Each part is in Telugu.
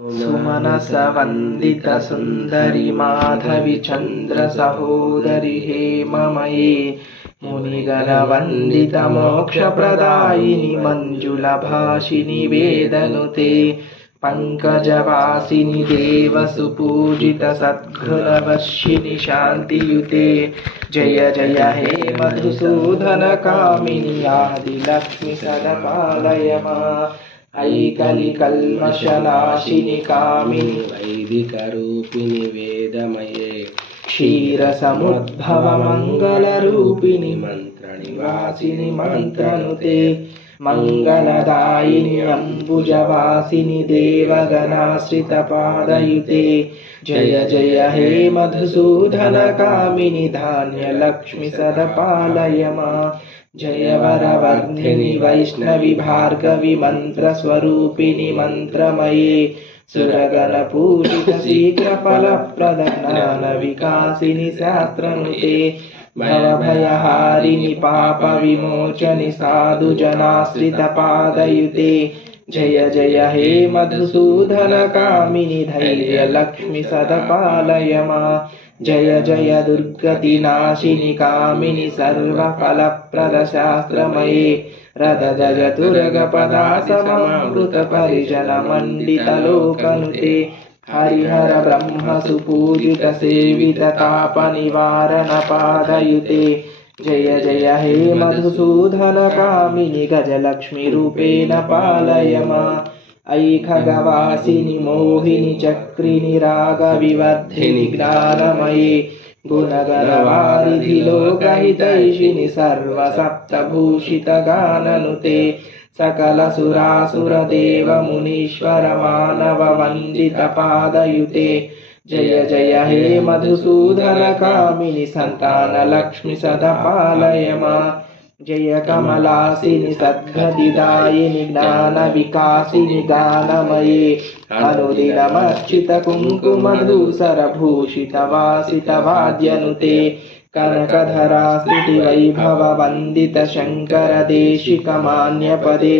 सुमनसवन्दितसुन्दरि माधवि चन्द्रसहोदरि हे ममये मुनिगलवन्दितमोक्षप्रदायिनि मञ्जुलभाषिनि वेदनुते पङ्कजवासिनि देवसुपूजितसद्गृहवर्षिणि शान्तियुते। जय जय हे मधुसूदनकामिनि आदिलक्ष्मि सदपालय मा। ैकलिकल्मषनाशिनि कामिनि वैदिकरूपिणि वेदमये क्षीरसमुद्भवमङ्गलरूपिणि मन्त्रणि वासिनि मन्त्रनुते मङ्गलदायिनि अम्बुजवासिनि देवगणाश्रितपादयुते जय जय हे मधुसूदनकामिनि धान्यलक्ष्मि सदपालय मा। जय वरवर्धिनि वैष्णवि भार्गवि मन्त्रस्वरूपिणि मन्त्रमये शीघ्रफलप्रदज्ञानविकासिनि शास्त्रनुते भवभयहारिणि पापविमोचनि साधुजनाश्रितपादयुते। जय जय हे मधुसूदनकामिनि धैर्यलक्ष्मि सदपालय मा जय जय दुर्गतिनाशिनि कामिनि सर्वफलप्रदशास्त्रमये। रत जय दुर्गपदासनामृतपरिजनमण्डितलोकनुते हरिहर ब्रह्मसुपूजितसेविततापनिवारणपादयुते जय जय हे मधुसूदनकामिनि गजलक्ष्मीरूपेण पालय मा। ऐखगवासिनि मोहिनि चक्रिनि रागविवर्धिनि ज्ञानमयि गुणगरवारिधि लोकहितैषिनि सर्वसप्तभूषितगाननुते सकलसुरासुरदेवमुनीश्वरमानववन्दितपादयुते। जय जय हे मधुसूदनकामिनि सन्तानलक्ष्मि सदा पालय मा। जय कमलासिनि सद्गतिदायिनि ज्ञानविकासिनि गानमये अनुदिनमर्चितकुङ्कुमधूसरभूषितवासितवाद्यनुते कनकधरा स्तुतिवैभववन्दित शङ्करदेशिकमान्यपदे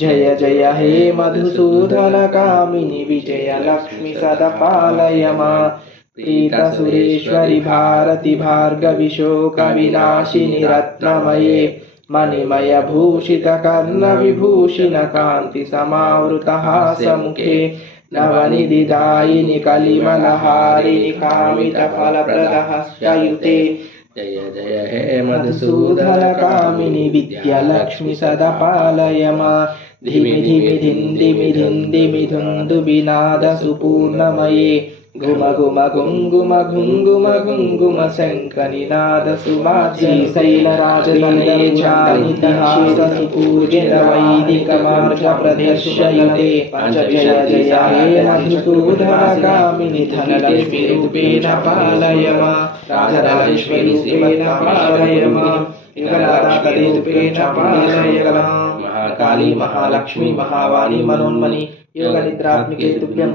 जय जय हे मधुसूदनकामिनि विजयलक्ष्मि सदपालय मा पीतसुरेश्वरि भारति भार्गविशोकविनाशिनि रत्नमये मणिमयभूषितकर्णविभूषिणकान्तिसमावृतहासमुखे नवनिदिदायिनि कलिमलहारिणि कामितफलप्रदहस्ययुते जय जय हे मधुसूदरकामिनि विद्यालक्ष्मि सदपालय मा धिमि धिमि धिन्दिमि धिन्दिमि धुन्दुविनादसुपूर्णमये గుమ గుమ వైదిక మార్గ ధనలక్ష్మి రూపేణ పాలయ మహాలక్ష్మి మహావాణి మనోన్మణి యోగ నిద్రాత్మికే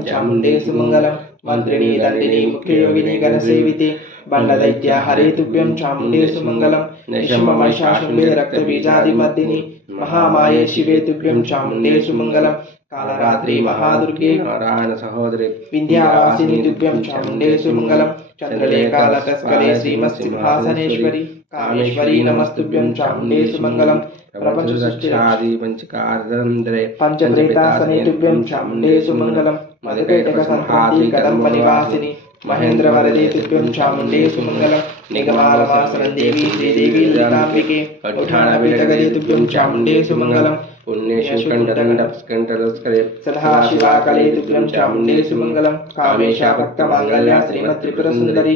చాముండే సుమంగళం మంత్రిణి దండిని ముఖ్యయోగిని గణసేవితి బండదైత్య హరే తుభ్యం చాముండే సుమంగళం నిశమమైషాశుండే రక్తబీజాది మద్దిని మహామాయే శివే తుభ్యం చాముండే సుమంగళం కాలరాత్రి మహాదుర్గే నారాయణ సహోదరి వింధ్యావాసిని దివ్యం చాముండేశు మంగళం చంద్రలేఖాల కస్కలే శ్రీమత్సింహాసనేశ్వరి కామేశ్వరి నమస్తుభ్యం చాముండేశు మంగళం ప్రపంచ సృష్టిరాది పంచకారధరంధ్రే పంచదైతాసనే దివ్యం చాముండేశు మంగళం మధుకైటక సంహాది కదంబ నివాసిని महेंद्र वरदी तुभ्यम चामुंडे सुमंगल निगमालवासन देवी श्रीदेवी ललितांबिके उठानविलगदे तुभ्यम चामुंडे सुमंगलम पुण्यशुकण्डदण्डस्कण्डलस्करे सदा शिवाकले तुभ्यम चामुंडे सुमंगलम कामेशा भक्तमाङ्गल्या श्रीमत्त्रिपुरसुन्दरी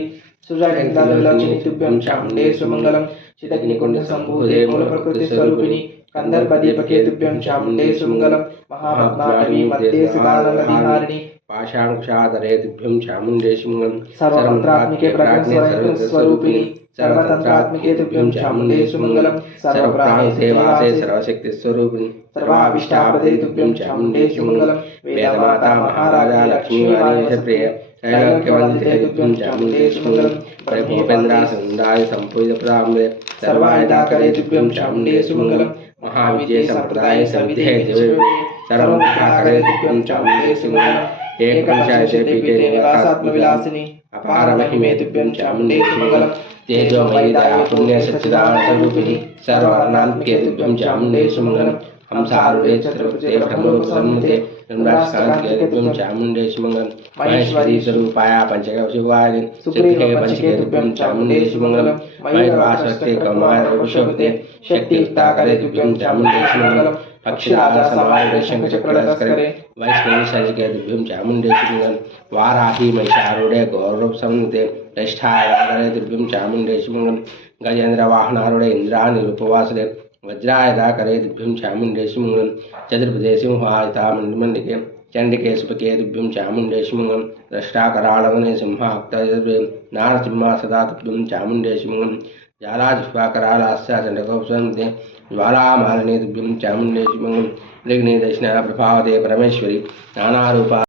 सुजगन्तालक्ष्मी तुभ्यम चामुंडे सुमंगलम चिदग्निकुण्डसम्भूते मूलप्रकृतिस्वरूपिणि कन्दर्पदीपके तुभ्यं चामुण्डे सुमङ्गलं महापद्माटवी मध्ये सदानन्दहारिणि पाषाणकुशादरे तुभ्यं चामुण्डेशिमगं सर्वत्रात्मिके सर्वप्राणसेवासे सर्वशक्तिस्वरूपिणि सर्वाभिष्टापदे तुभ्यं वेदमाता महाराजा लक्ष्मीवाणीशप्रिय त्रैलोक्यवन्दिते तुभ्यं चामुण्डेशिमङ्गलं प्रभोपेन्द्रासुन्दाय सम्पूजितप्राम्बे सर्वायताकरे तुभ्यं सविधे सर्वं चाकरे एक पंचायतेलासिनी अपार महिमे दिव्यं चामुण्डेश्वरी तेजोमयी दया पुण्य सच्चिदानंदरूपिणी सर्वानांतिके दिव्यं चामुण्डेश्वमङ्गलम् हंसारुणे छत्रपते ब्रह्मरूप सन्मुते निर्मलास्कांतिके दिव्यं चामुण्डेश्वमङ्गलम् महेश्वरी स्वरूपाया पञ्चकवशिवानि सिद्धिके पञ्चके दिव्यं चामुण्डेश्वमङ्गलम् मयूरवासस्ते कमाय विश्वमते शक्तियुक्ता करे दिव्यं चामुण्डेश्वमङ्गलम् वैश्वेशाजिकेभ्यं चामुण्डेशिङ्गं वाराही महिषारूढे गौरवसंते ज्येष्ठायाकरेतुभ्यं चामुण्डेशिमङ्गं गजेन्द्रवाहनारूढे इन्द्रानिरुपवासरे वज्रायताकरेतुभ्यं चामुण्डेशिमङ्गं चतुर्पदे सिंहायतामण्डमण्डिके चण्डिके सुपकेतुभ्यं चामुण्डेशिमङ्गं द्रष्टाकराळवने सिंहाक्तयतुभ्यं नारसिंहा सदा तुभ्यं चामुण्डेशिमङ्गं जाराजुष्पाकरालास्याचण्डकौसन्ते ज्वालामालिनी तुभ्यं चामुण्डेशि मङ्गलं दक्षिणा परमेश्वरी नानारूपा